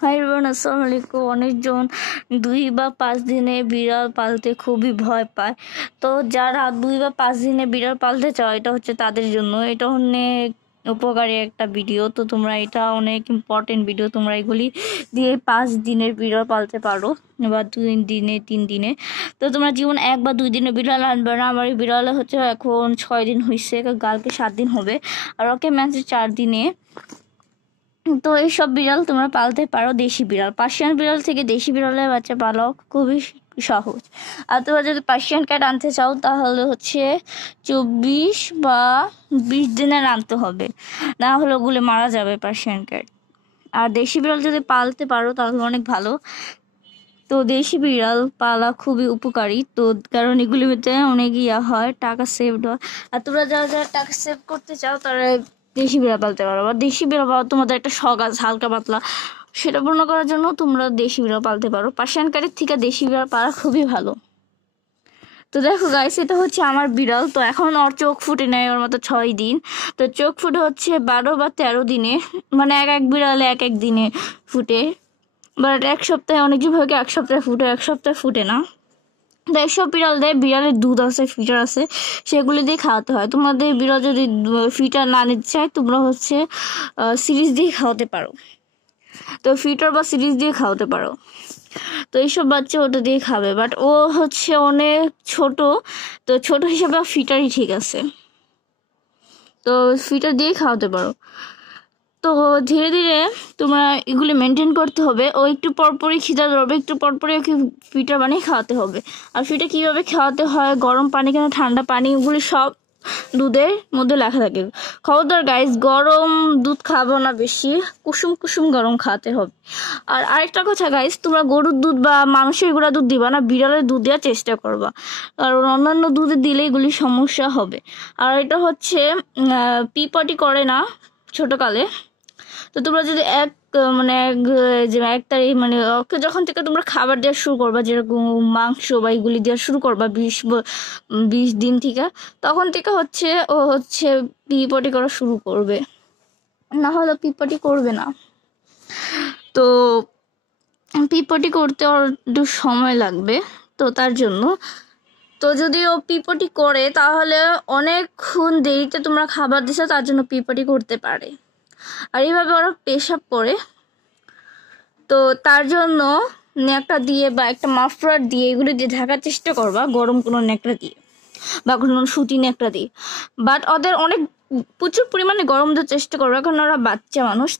Hi everyone, আসসালামু আলাইকুম। অনেকজন 2 বা 5 দিনে বিড়াল পালতে খুবই ভয় পায়। তো যারা 2 বা 5 দিনে বিড়াল পালতে চাও, এটা হচ্ছে তাদের জন্য। এটা অনেক উপকারী একটা ভিডিও। তো তোমরা এটা অনেক ইম্পর্টেন্ট ভিডিও। তোমরা এগুলি দিয়ে 5 দিনের বিড়াল পালতে পারো, বা 2 দিনে 3 দিনে। তো তোমরা জীবন 1 বা 2 দিনে বিড়াল আনবে না। আমার এই বিড়ালে হচ্ছে এখন 6 দিন হয়েছে, কালকে 7 দিন হবে, আর ওকে ম্যাচে 4 দিনে। তো এইসব বিড়াল তোমরা পালতে পারো। দেশি বিড়াল, পার্সিয়ান বিড়াল থেকে দেশি বিড়ালের বাচ্চা পালা খুবই সহজ। আর তোমরা যদি পার্সিয়ান ক্যাট আনতে চাও, তাহলে হচ্ছে 24 বা 20 দিনের আনতে হবে, না হলে ওগুলো মারা যাবে পার্সিয়ান ক্যাট। আর দেশি বিড়াল যদি পালতে পারো তাহলে অনেক ভালো। তো দেশি বিড়াল পালা খুবই উপকারী, তো কারণ এগুলিতে অনেক হয়, টাকা সেভ হয়। আর তোমরা যারা যারা টাকা সেভ করতে চাও, তারা দেশি বিড়াল পালতে পারো। বা দেশি বিড়াল পাওয়া তোমাদের একটা শখ আছে হালকা পাতলা, সেটা পূর্ণ করার জন্য তোমরা দেশি বিড়াল পালতে পারো। পার্সিয়ান ক্যাটের থেকে দেশি বিড়াল পালা খুবই ভালো। তো দেখো গাইস, এটা হচ্ছে আমার বিড়াল। তো এখন ওর চোখ ফুটে নেয়, ওর মতো 6 দিন। তো চোখ ফুটে হচ্ছে 12 বা 13 দিনে, মানে এক এক বিড়ালে এক এক দিনে ফুটে। বাট এক সপ্তাহে অনেকজন ভাবে এক সপ্তাহে ফুটে, এক সপ্তাহে ফুটে না। তো এসব বিড়াল দেয়, বিড়ালের দুধ আছে, ফিটার আছে, সেগুলি দিয়ে খাওয়াতে হয়। তোমাদের বিড়াল যদি ফিটার না নিতে চায়, তোমরা হচ্ছে সিরিজ দিয়ে খাওয়াতে পারো। তো ফিটার বা সিরিজ দিয়ে খাওয়াতে পারো। তো এইসব বাচ্চা ওটা দিয়ে খাবে, বাট ও হচ্ছে অনেক ছোট। তো ছোট হিসাবে ফিটারই ঠিক আছে। তো ফিটার দিয়ে খাওয়াতে পারো। তো ধীরে ধীরে তোমরা এগুলি মেনটেন করতে হবে। ও একটু পরপরই খিদা ধরবে, একটু পরপরই ওকে ফিটার বানিয়ে খাওয়াতে হবে। আর ফিটার কীভাবে খাওয়াতে হয়, গরম পানি কেন ঠান্ডা পানি, এগুলি সব দুধের মধ্যে লেখা থাকে। খবরদার গাইস, গরম দুধ খাবো না বেশি, কুসুম কুসুম গরম খাওয়াতে হবে। আর আরেকটা কথা গাইস, তোমরা গরুর দুধ বা মানুষের গুঁড়া দুধ দিবা না, বিড়ালের দুধ দেওয়ার চেষ্টা করবা, কারণ অন্যান্য দুধে দিলে এগুলি সমস্যা হবে। আর এটা হচ্ছে পিপটি করে না ছোটকালে। তো তোমরা যদি এক তারিখ, মানে ওকে যখন থেকে তোমরা খাবার দেওয়া শুরু করবা, যেরকম মাংস বা এগুলি দেওয়া শুরু করবা 20 দিন থেকে, তখন থেকে হচ্ছে ও হচ্ছে পিপটি করা শুরু করবে, না হলে পিপটি করবে না। তো পিপটি করতে ওর একটু সময় লাগবে, তো তার জন্য। তো যদি ও পিপটি করে, তাহলে অনেকক্ষণ দেরিতে তোমরা খাবার দিছো, তার জন্য পিপটি করতে পারে। আর এইভাবে ওরা পেশাব করে। তো তার জন্য ন্যাকড়া দিয়ে বা একটা মাফলার দিয়ে এগুলো দিয়ে ঢাকার চেষ্টা করবা, গরম কোনো ন্যাকড়া দিয়ে বা কোনো সুতি ন্যাকড়া দিয়ে। বাট ওদের অনেক প্রচুর পরিমাণে গরম দেওয়ার চেষ্টা করবা, কারণ ওরা বাচ্চা মানুষ।